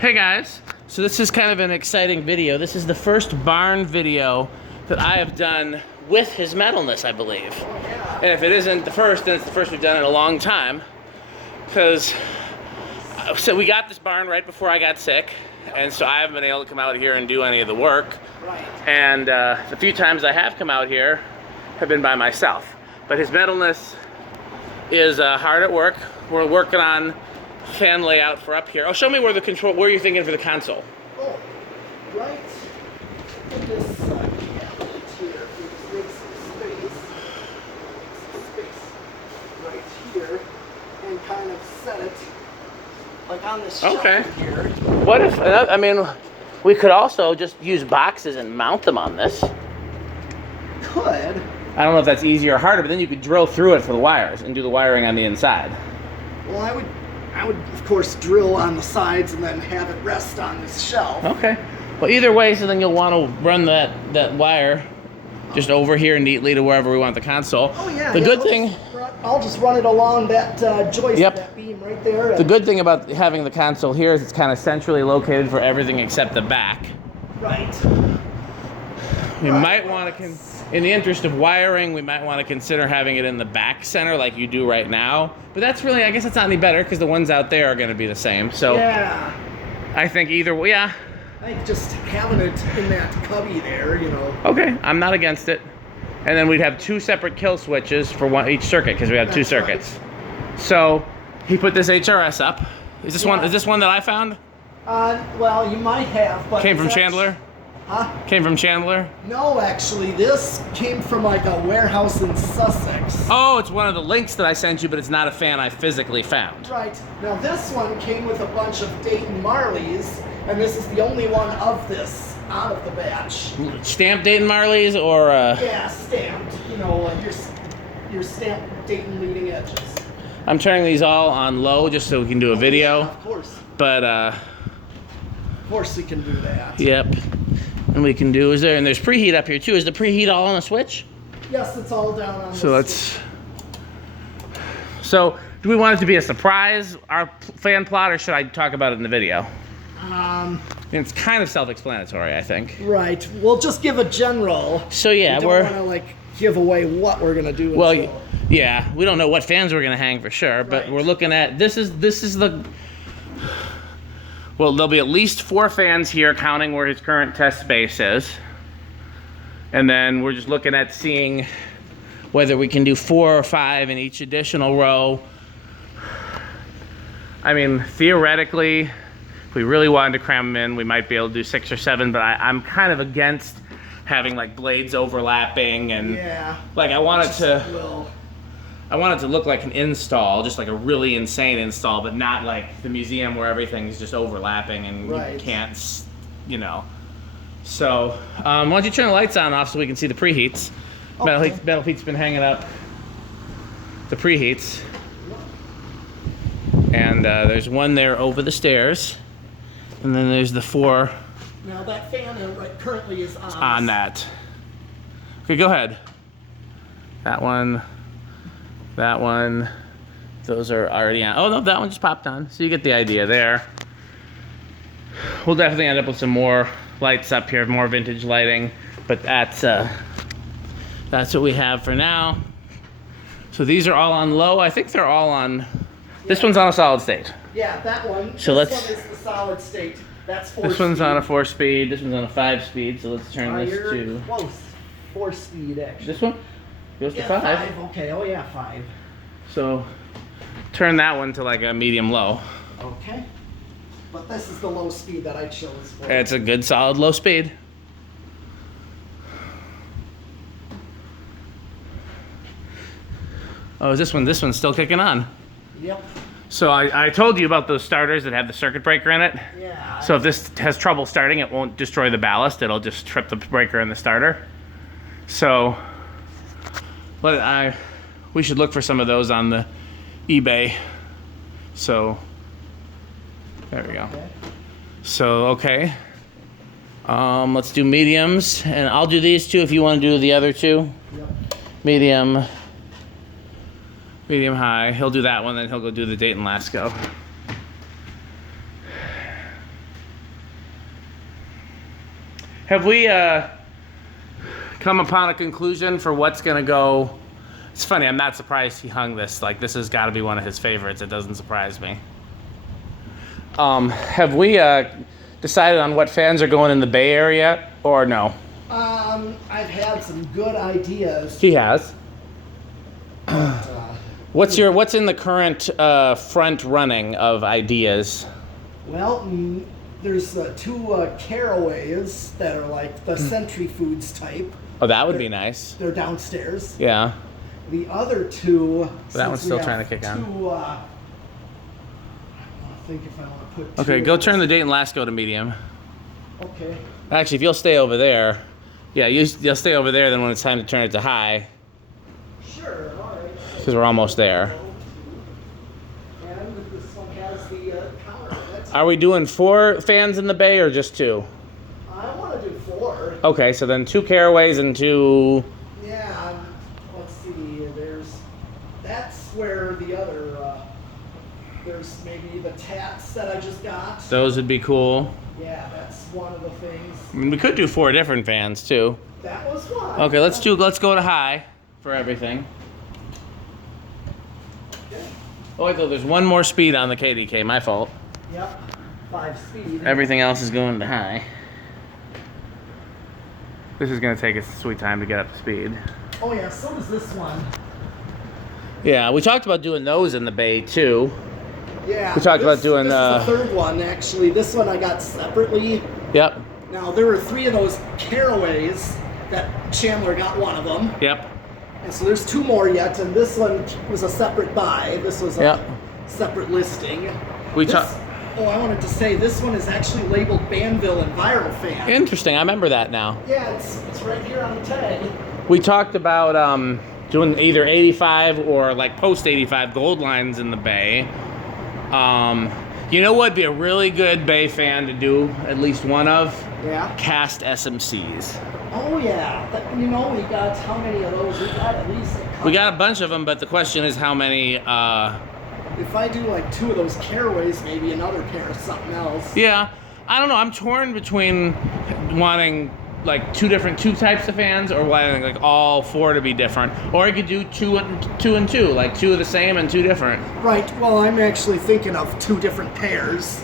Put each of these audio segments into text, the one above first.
Hey guys, so this is kind of an exciting video. This is the first barn video that I have done with his metalness, I believe. And if it isn't the first, then it's the first we've done in a long time. Because, so we got this barn right before I got sick, and so I haven't been able to come out here and do any of the work. Right. And the few times I have come out here have been by myself. But his metalness is hard at work. We're working on fan layout for up here. Oh, show me where the control, where you're thinking for the console. Oh, right in this cabinet here, we make some space right here, and kind of set it like on this shelf here. What if, I mean, we could also just use boxes and mount them on this. Could. I don't know if that's easier or harder, but then you could drill through it for the wires and do the wiring on the inside. Well, I would of course drill on the sides and then have it rest on this shelf. Okay. Well, either way, so then you'll want to run that wire just over here neatly to wherever we want the console. Oh yeah. The good thing. I'll just run it along that joist, Yep. that beam right there. The good thing about having the console here is it's kind of centrally located for everything except the back. Right. We might want to, in the interest of wiring, we might want to consider having it in the back center like you do right now. But that's really, I guess it's not any better because the ones out there are going to be the same. So yeah. I think either way, yeah. I think just having it in that cubby there, you know. Okay, I'm not against it. And then we'd have two separate kill switches for each circuit because we have two circuits. Right. So he put this HRS up. Is this one? Is this one that I found? Well, you might have, but came from Chandler. Huh? Came from Chandler? No, actually, this came from like a warehouse in Sussex. Oh, it's one of the links that I sent you, but it's not a fan I physically found. Right. Now this one came with a bunch of Dayton Marleys, and this is the only one of this out of the batch. Stamped Dayton Marleys or? Yeah, stamped. You know, your stamped Dayton leading edges. I'm turning these all on low just so we can do a video. Yeah, of course. But of course we can do that. Yep. And we can do, and there's preheat up here too. Is the preheat all on a switch? Yes, it's all down on so let's, so do we want it to be a surprise, our fan plot, or should I talk about it in the video? It's kind of self-explanatory, I think. Right. We'll just give a general. So yeah, we don't want to like give away what we're gonna do. Well, yeah, we don't know what fans we're gonna hang for sure, but we're looking at this is the. Well, there'll be at least 4 fans here, counting where his current test space is. And then we're just looking at seeing whether we can do 4 or 5 in each additional row. I mean, theoretically, if we really wanted to cram them in, we might be able to do 6 or 7, but I'm kind of against having like blades overlapping and like I want it to look like an install, just like a really insane install, but not like the museum where everything's just overlapping and you can't, you know. So, why don't you turn the lights on and off so we can see the preheats. Okay. Metal Pete's been hanging up the preheats. And there's one there over the stairs. And then there's the 4. Now that fan currently is on that. Okay, go ahead. That one. That one, those are already on. Oh no, that one just popped on. So you get the idea there. We'll definitely end up with some more lights up here, more vintage lighting, but that's what we have for now. So these are all on low. I think they're all on, this one's on a solid state. Yeah, that one. So this one is the solid state. That's 4 This speed. one's on a 4-speed, this one's on a 5-speed, so let's turn this to... Close. 4-speed actually. This one? Goes to 5. Okay, oh yeah, 5. So turn that one to like a medium low. Okay. But this is the low speed that I chose for. It's a good solid low speed. Oh, is this one's still kicking on? Yep. So I told you about those starters that have the circuit breaker in it. Yeah. So if this has trouble starting, it won't destroy the ballast. It'll just trip the breaker in the starter. So we should look for some of those on the eBay. So there we go. Okay. So okay, let's do mediums, and I'll do these 2 if you want to do the other 2. Yep. Medium, medium high. He'll do that one, then he'll go do the Dayton Lasco. Have we come upon a conclusion for what's gonna go? It's funny, I'm not surprised he hung this. Like, this has got to be one of his favorites. It doesn't surprise me. Have we decided on what fans are going in the Bay Area or no? I've had some good ideas. He has. But, What's in the current front running of ideas? well, there's two caraways that are like the Century Foods type. Oh, that would be nice. They're downstairs. Yeah. The other two. That one's since still we trying have to kick on. two, I think if I want to put. Okay, two go of turn the those- Dayton Lasco to medium. Okay. Actually, if you'll stay over there, yeah, you'll stay over there. Then when it's time to turn it to high, Sure. All right. because we're almost there. And this one has the counter. Are we doing 4 fans in the Bay or just 2? I want to do 4. Okay, so then 2 caraways and 2. Yeah. Let's see. That's where the other. There's maybe the tats that I just got. Those would be cool. Yeah, that's one of the things. I mean, we could do 4 different fans too. That was one. Okay, let's go to high for everything. Okay. Oh wait, though, there's one more speed on the KDK. My fault. Yep. 5 speed. Everything else is going to high. This is gonna take us a sweet time to get up to speed. Oh yeah, so does this one. Yeah, we talked about doing those in the Bay too. Yeah. We talked about doing, This is the third one actually. This one I got separately. Yep. Now there were 3 of those caraways that Chandler got one of them. Yep. And so there's 2 more yet, and this one was a separate buy. This was a Yep. separate listing. We This- talked. Oh, I wanted to say this one is actually labeled Banville EnviroFan. Interesting. I remember that now. Yeah, it's right here on the tag. We talked about doing either 85 or like post 85 gold lines in the Bay. You know what'd be a really good Bay fan to do at least one of? Yeah. Cast SMCs. Oh yeah. We got how many of those? We got at least a couple. We got a bunch of them, but the question is how many. If I do like 2 of those caraways, maybe another pair of something else. Yeah, I don't know. I'm torn between wanting like 2 types of fans, or wanting like all 4 to be different. Or I could do 2 and 2, like 2 of the same and 2 different. Right. Well, I'm actually thinking of 2 different pairs.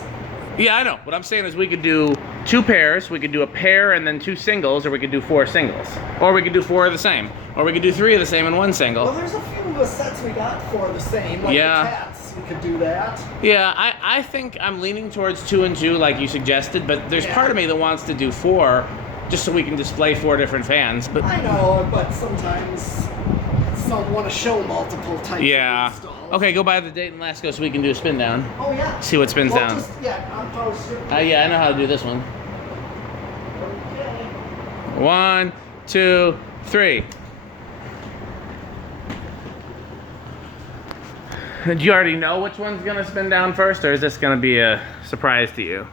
Yeah, I know. What I'm saying is we could do 2 pairs, we could do a pair and then 2 singles, or we could do 4 singles. Or we could do 4 of the same. Or we could do 3 of the same and 1 single. Well, there's a few of the sets we got for the same, like Yeah. the cats. We could do that. Yeah, I think I'm leaning towards 2 and 2 like you suggested, but there's Yeah. part of me that wants to do 4 just so we can display 4 different fans. But I know, but sometimes some want to show multiple types yeah. of installs. Okay, go by the Dayton Lasco so we can do a spin down. Oh, yeah. See what spins down. On power strip. Yeah, I know how to do this one. Okay. 1, 2, 3. Do you already know which one's gonna spin down first, or is this gonna be a surprise to you?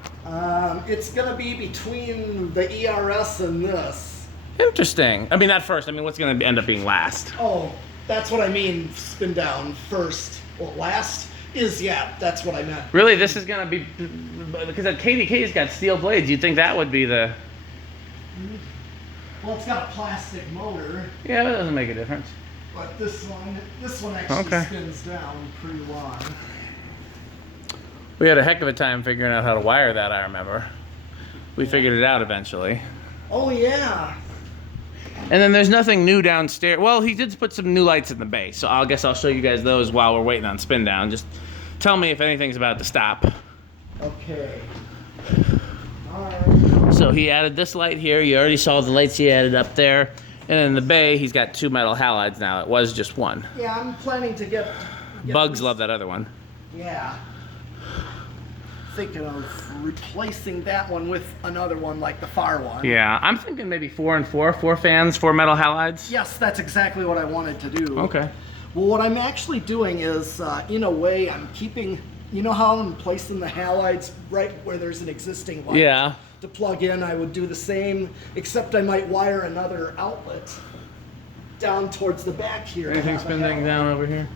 It's going to be between the ERS and this. Interesting. I mean, not first. I mean, what's gonna end up being last? Oh, that's what I mean, spin down first. Well, last is, yeah, that's what I meant. Really, this is gonna be because that KDK's got steel blades. You'd think that would be the. Well, it's got a plastic motor, Yeah, that doesn't make a difference. but this one actually Okay. spins down pretty long. We had a heck of a time figuring out how to wire that. I remember. We figured it out eventually. Oh, yeah. And then there's nothing new downstairs. Well, he did put some new lights in the Bay, so I guess I'll show you guys those while we're waiting on spin down. Just tell me if anything's about to stop. Okay. Alright. So he added this light here. You already saw the lights he added up there. And in the Bay, he's got 2 metal halides now. It was just 1. Yeah, I'm planning to get Bugs these- love that other one. Yeah. Thinking of replacing that one with another one like the far one. Yeah, I'm thinking maybe 4 and 4. 4 fans, 4 metal halides. Yes, that's exactly what I wanted to do. Okay. Well, what I'm actually doing is, in a way, I'm keeping, you know how I'm placing the halides right where there's an existing light? Yeah. To plug in, I would do the same, except I might wire another outlet down towards the back here. to Anything have a spinning halide. down over here?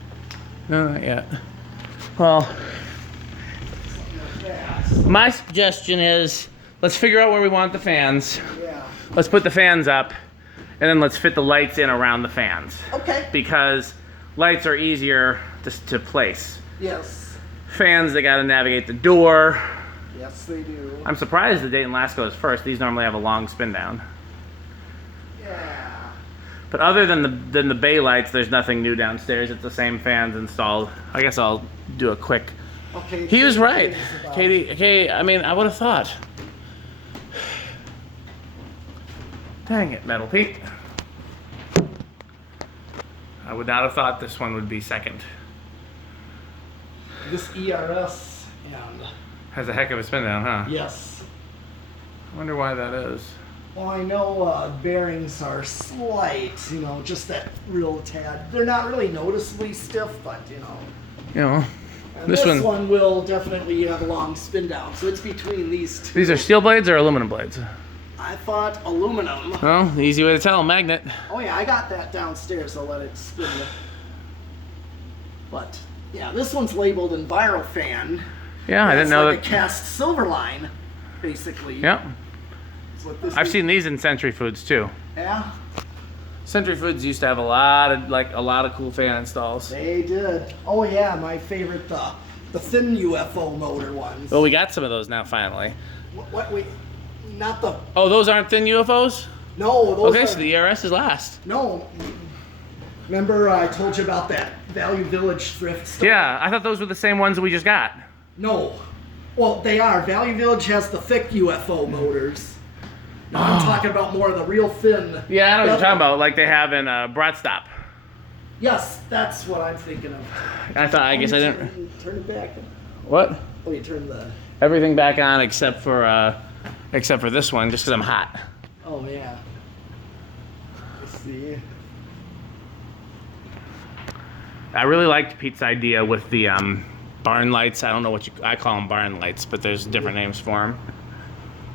No, not yet. Well, Something like that. my suggestion is let's figure out where we want the fans. Yeah. let's put the fans up, and then let's fit the lights in around the fans. Okay. Because lights are easier to place. Yes. Fans, they gotta navigate the door. Yes, they do. I'm surprised the Dayton Lasco is first. These normally have a long spin down. Yeah. But other than the bay lights, there's nothing new downstairs. It's the same fans installed. I guess I'll do a quick. Okay. He was right. Katie, okay, I mean, I would have thought. Dang it, Metal Pete. I would not have thought this one would be second. This ERS and Has a heck of a spin down, huh? yes. I wonder why that is. Well, I know bearings are slight, you know, just that real tad. They're not really noticeably stiff, but you know. You know, And this one will definitely have a long spin down, so it's between these two. These are steel blades or aluminum blades? I thought aluminum. Well, the easy way to tell, magnet. Oh yeah, I got that downstairs. I'll let it spin. But yeah, this one's labeled Envirofan. Yeah, I didn't know like that. a cast silver line, basically. Yep. Is what this I've is. seen these in Century Foods too. Yeah, Century Foods used to have a lot of cool fan installs. they did. Oh yeah, my favorite, the thin UFO motor ones. Well, we got some of those now finally. What wait, not the. Oh, those aren't thin UFOs? No, those Okay, are, so the ERS is last. no. Remember I told you about that Value Village thrift store? Yeah, I thought those were the same ones that we just got. No. Well, they are. Value Village has the thick UFO motors. No, I'm talking about more of the real thin. Yeah, I know what you're talking about, like they have in Bratstop. Yes, that's what I'm thinking of. I guess I didn't. Turn it back. What? Oh, you turn the. Everything back on except for this one, just because I'm hot. Oh yeah. Let's see. I really liked Pete's idea with the barn lights. I don't know what I call them barn lights, but there's different names for them.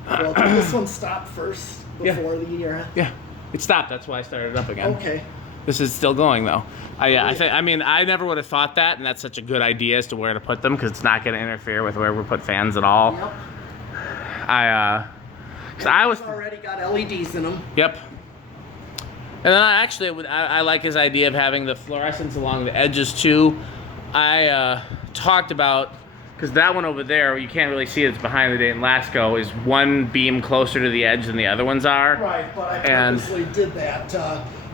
Well, did this one stop first before the ERS? Yeah, it stopped. That's why I started it up again. Okay. This is still going though. I mean, I never would have thought that, and that's such a good idea as to where to put them because it's not going to interfere with where we put fans at all. Yep. Cause I was. already got LEDs in them. Yep. And then I like his idea of having the fluorescence along the edges too. I talked about, because that one over there, you can't really see it, it's behind the Dayton Lasco, is one beam closer to the edge than the other ones are. Right, but I purposely did that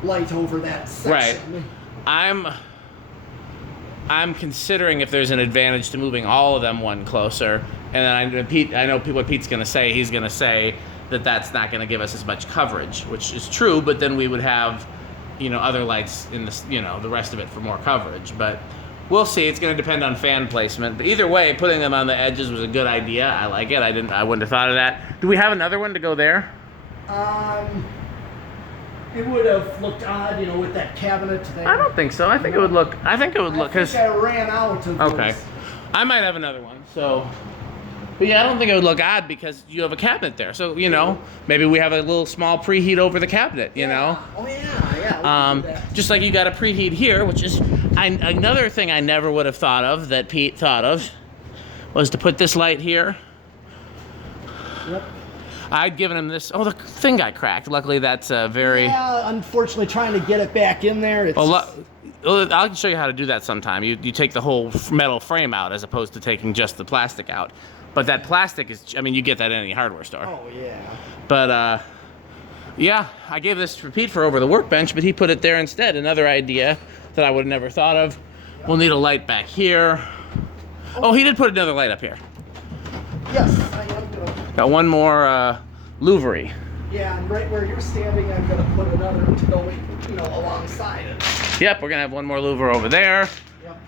light over that section. Right. I'm considering if there's an advantage to moving all of them one closer. And then I know what Pete's going to say. He's going to say that that's not going to give us as much coverage, which is true, but then we would have, other lights in this, the rest of it for more coverage. But we'll see. It's going to depend on fan placement. But either way, putting them on the edges was a good idea. I like it. I wouldn't have thought of that. Do we have another one to go there? It would have looked odd, with that cabinet there. I don't think so. I think it would look because I ran out of those. okay. I might have another one. So, but yeah, I don't think it would look odd because you have a cabinet there. So, maybe we have a little small preheat over the cabinet, know? Oh yeah. We can do that. Just like you got a preheat here, which is another thing I never would have thought of that Pete thought of was to put this light here. Yep. I'd given him this. Oh, the thing got cracked. Luckily, that's very. Yeah, unfortunately, trying to get it back in there. It's I'll show you how to do that sometime. You take the whole metal frame out as opposed to taking just the plastic out. But that plastic is, you get that in any hardware store. Oh, yeah. But, yeah, I gave this to Pete for over the workbench, but he put it there instead. Another idea that I would have never thought of. We'll need a light back here. Oh, he did put another light up here. Yes, I am going to. Got one more louvery. Yeah, and right where you're standing, I'm going to put another to go, alongside it. Yep, we're going to have one more louver over there. Yep.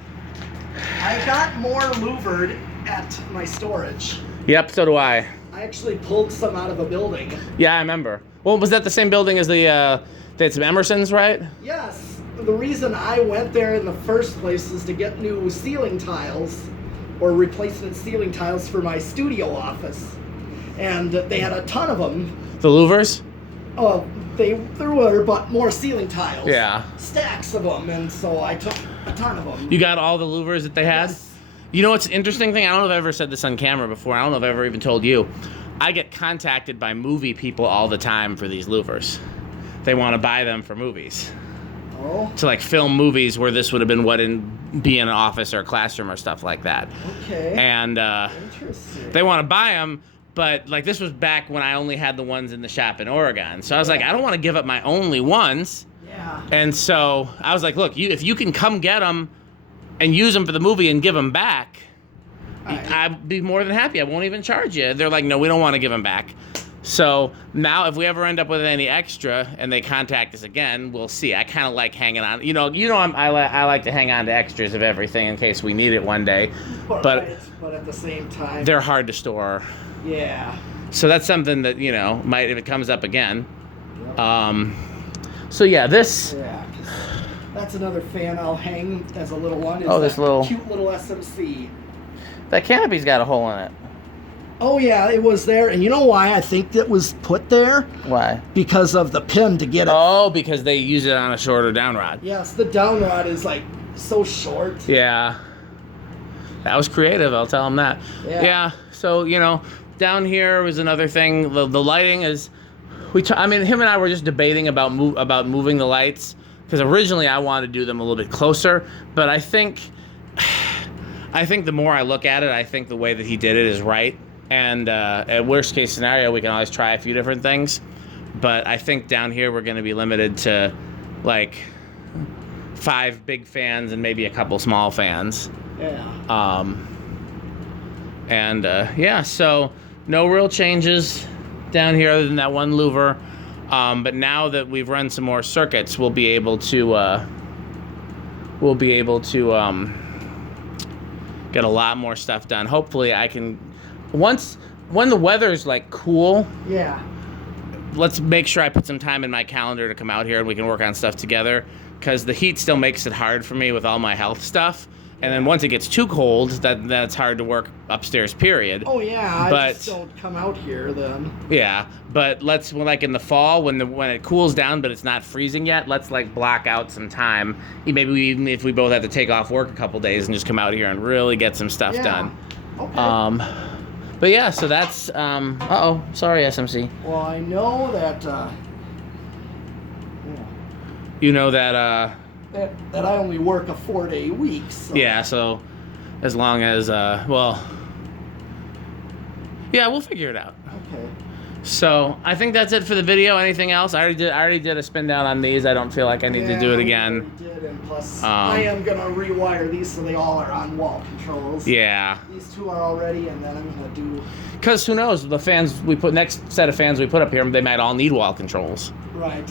I got more louvered at my storage. Yep, so do I. I actually pulled some out of a building. Yeah, I remember. Well, was that the same building as they had some Emersons, right? Yes. The reason I went there in the first place is to get new ceiling tiles or replacement ceiling tiles for my studio office. And they had a ton of them. The louvers? Oh, there were, but more ceiling tiles. Yeah. Stacks of them, and so I took a ton of them. You got all the louvers that they had? Yes. You know what's an interesting thing? I don't know if I've ever said this on camera before. I don't know if I've ever even told you. I get contacted by movie people all the time for these louvers. They want to buy them for movies. Oh. To like film movies where this would have been be in an office or a classroom or stuff like that. Okay. And Interesting. they want to buy them, but like this was back when I only had the ones in the shop in Oregon. So I was like, I don't want to give up my only ones. Yeah. And so I was like, look, if you can come get them and use them for the movie and give them back, I'd be more than happy. I won't even charge you. They're like, no, we don't want to give them back. So now if we ever end up with any extra and they contact us again, we'll see. I kind of like hanging on. I like to hang on to extras of everything in case we need it one day. But at the same time, they're hard to store. Yeah. So that's something that, might, if it comes up again. Yep. So yeah, this. Yeah. That's another fan I'll hang as a little one. This little cute little SMC. That canopy's got a hole in it. Oh yeah, it was there, and you know why I think that was put there? Why? Because of the pin to get it. Oh, because they use it on a shorter downrod. Yes, the downrod is like so short. Yeah. That was creative, I'll tell them that. Yeah. So, down here was another thing. The lighting is, him and I were just debating about moving the lights, because originally I wanted to do them a little bit closer, but I think the more I look at it, I think the way that he did it is right. And at worst case scenario, we can always try a few different things. But I think down here we're going to be limited to like 5 big fans and maybe a couple small fans. Yeah. So no real changes down here other than that one louver. But now that we've run some more circuits, we'll be able to get a lot more stuff done. Hopefully I can, when the weather's like cool. Yeah. Let's make sure I put some time in my calendar to come out here and we can work on stuff together, because the heat still makes it hard for me with all my health stuff. And then once it gets too cold, that's hard to work upstairs, period. Oh yeah, I just don't come out here then. Yeah, but let's, like in the fall, when it cools down but it's not freezing yet, let's like block out some time. Maybe even if we both have to take off work a couple days and just come out here and really get some stuff done. Okay. But yeah, so that's, sorry, SMC. Well, I know that, You know that, that I only work a 4-day week. So. Yeah, so as long as, we'll figure it out. Okay. So I think that's it for the video. Anything else? I already did a spin down on these. I don't feel like I need to do it again. I did, and plus I am gonna rewire these so they all are on wall controls. Yeah. These 2 are already, and then I'm gonna do. Because who knows? The fans next set of fans we put up here, they might all need wall controls. Right.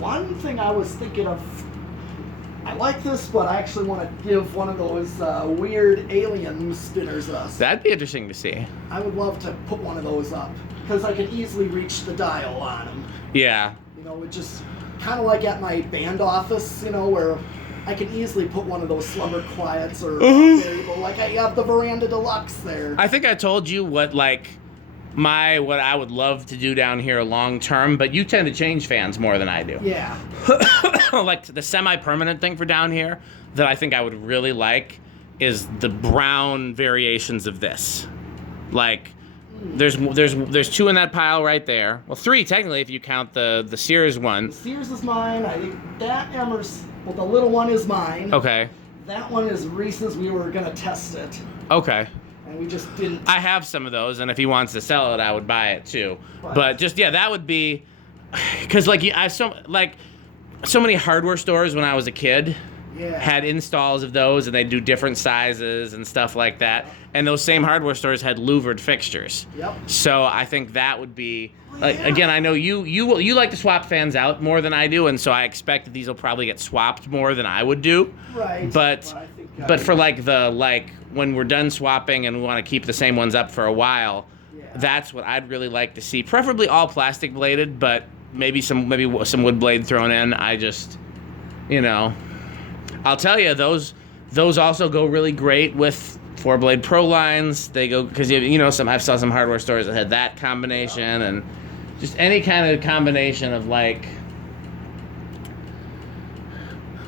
One thing I was thinking of. I like this, but I actually want to give one of those weird alien spinners us. That'd be interesting to see. I would love to put one of those up, because I can easily reach the dial on them. Yeah. It just kind of like at my band office, where I can easily put one of those slumber quiets or variable, like I have the Veranda Deluxe there. I think I told you what I would love to do down here long term, but you tend to change fans more than I do. Yeah. Like the semi-permanent thing for down here that I think I would really like is the brown variations of this. Like there's 2 in that pile right there. Well, 3 technically if you count the Sears one. The Sears is mine. I think that Emerson, well, the little one is mine. Okay. That one is Reese's. We were gonna test it. Okay. And we just didn't. I have some of those, and if he wants to sell it, I would buy it too. But just that would be, because I so many hardware stores when I was a kid had installs of those, and they do different sizes and stuff like that. And those same hardware stores had louvered fixtures. Yep. So I think that would be again. I know you like to swap fans out more than I do, and so I expect that these will probably get swapped more than I would do. Right. But for when we're done swapping and we want to keep the same ones up for a while, that's what I'd really like to see. Preferably all plastic bladed, but maybe some wood blade thrown in. I just, I'll tell you, those also go really great with 4-blade Pro lines. They go, because I saw some hardware stores that had that combination, and just any kind of combination of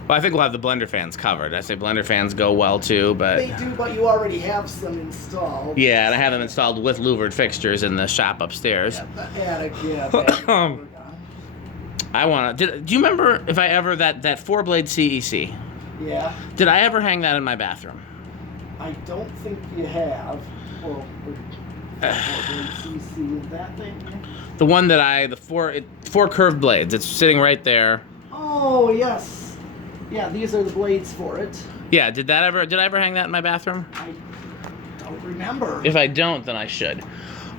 Well, I think we'll have the blender fans covered. I say blender fans go well too, but... They do, but you already have some installed. Yeah, and I have them installed with louvered fixtures in the shop upstairs. Yeah, the attic, yeah. I want to... Do you remember if I ever... That 4-blade CEC? Yeah. Did I ever hang that in my bathroom? I don't think you have. Well, CC, that thing? The one that the four curved blades. It's sitting right there. Oh, yes. Yeah, these are the blades for it. Yeah, did I ever hang that in my bathroom? I don't remember. If I don't, then I should.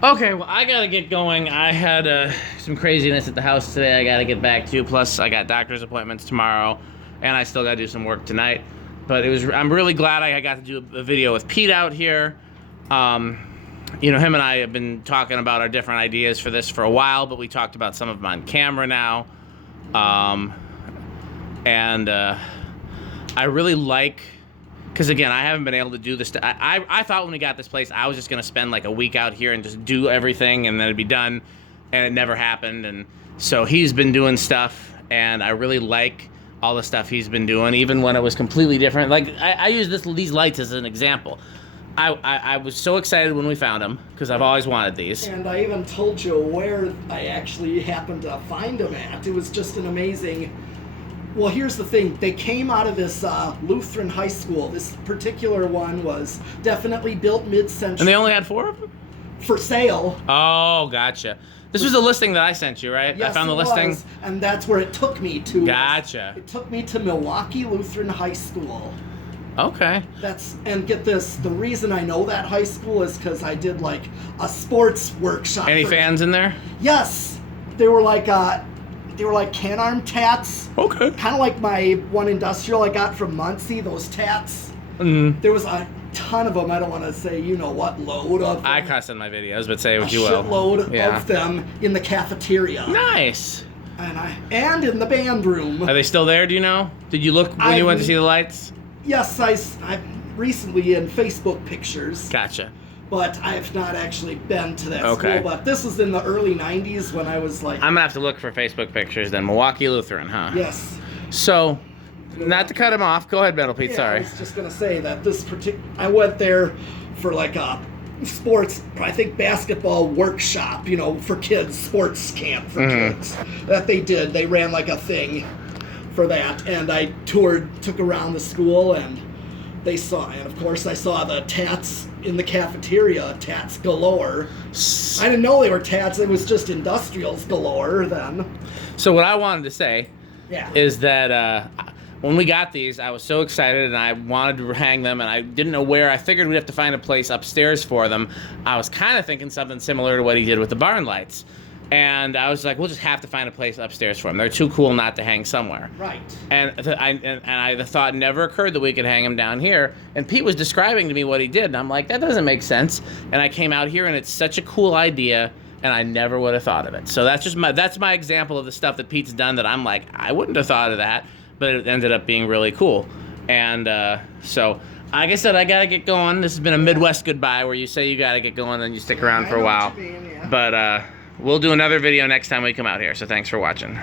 Okay, well, I gotta get going. I had some craziness at the house today I gotta get back to. Plus, I got doctor's appointments tomorrow, and I still gotta do some work tonight. But I'm really glad I got to do a video with Pete out here. You know, him and I have been talking about our different ideas for this for a while, but we talked about some of them on camera now. I really like, because again, I haven't been able to do this. I thought when we got this place, I was just going to spend like a week out here and just do everything and then it'd be done, and it never happened. And so he's been doing stuff, and I really like all the stuff he's been doing, even when it was completely different. Like, I use these lights as an example. I was so excited when we found them, because I've always wanted these. And I even told you where I actually happened to find them at. It was just an amazing... Well, here's the thing. They came out of this Lutheran high school. This particular one was definitely built mid-century. And they only had 4 of them? For sale. Oh, gotcha. This was the listing that I sent you, right? Yes, I found the it listing. was, and that's where it took me to. Gotcha. It took me to Milwaukee Lutheran High School. Okay. And get this, the reason I know that high school is because I did like a sports workshop. Any fans in there? Yes. They were like can-arm tats. Okay. Kind of like my one industrial I got from Muncie, those tats. Mm-hmm. There was a ton of them. I don't want to say you know what load of them. I cuss in my videos, but say what you A will. shitload of them in the cafeteria. Nice. And in the band room. Are they still there, do you know? Did you look when you went to see the lights? Yes, I recently in Facebook pictures. Gotcha. But I've not actually been to that Okay. school. But this was in the early 90s when I was like... I'm going to have to look for Facebook pictures then. Milwaukee Lutheran, huh? Yes. So, not to cut him off. Go ahead, Metal Pete, sorry. I was just going to say that this particular... I went there for like a sports, I think basketball workshop, you know, for kids, sports camp for kids. That they did. They ran like a thing for that. And I took around the school, and and of course I saw the tats in the cafeteria, tats galore. I didn't know they were tats, it was just industrials galore then. So what I wanted to say Yeah. is that when we got these, I was so excited and I wanted to hang them, and I didn't know where. I figured we'd have to find a place upstairs for them. I was kind of thinking something similar to what he did with the barn lights. And I was like, we'll just have to find a place upstairs for them. They're too cool not to hang somewhere. Right. And the thought never occurred that we could hang them down here. And Pete was describing to me what he did, and I'm like, that doesn't make sense. And I came out here, and it's such a cool idea, and I never would have thought of it. So that's my example of the stuff that Pete's done that I'm like, I wouldn't have thought of that, but it ended up being really cool. And so, like I said, I gotta get going. This has been a Midwest goodbye, where you say you gotta get going, and you stick around for a while. But we'll do another video next time we come out here. So thanks for watching.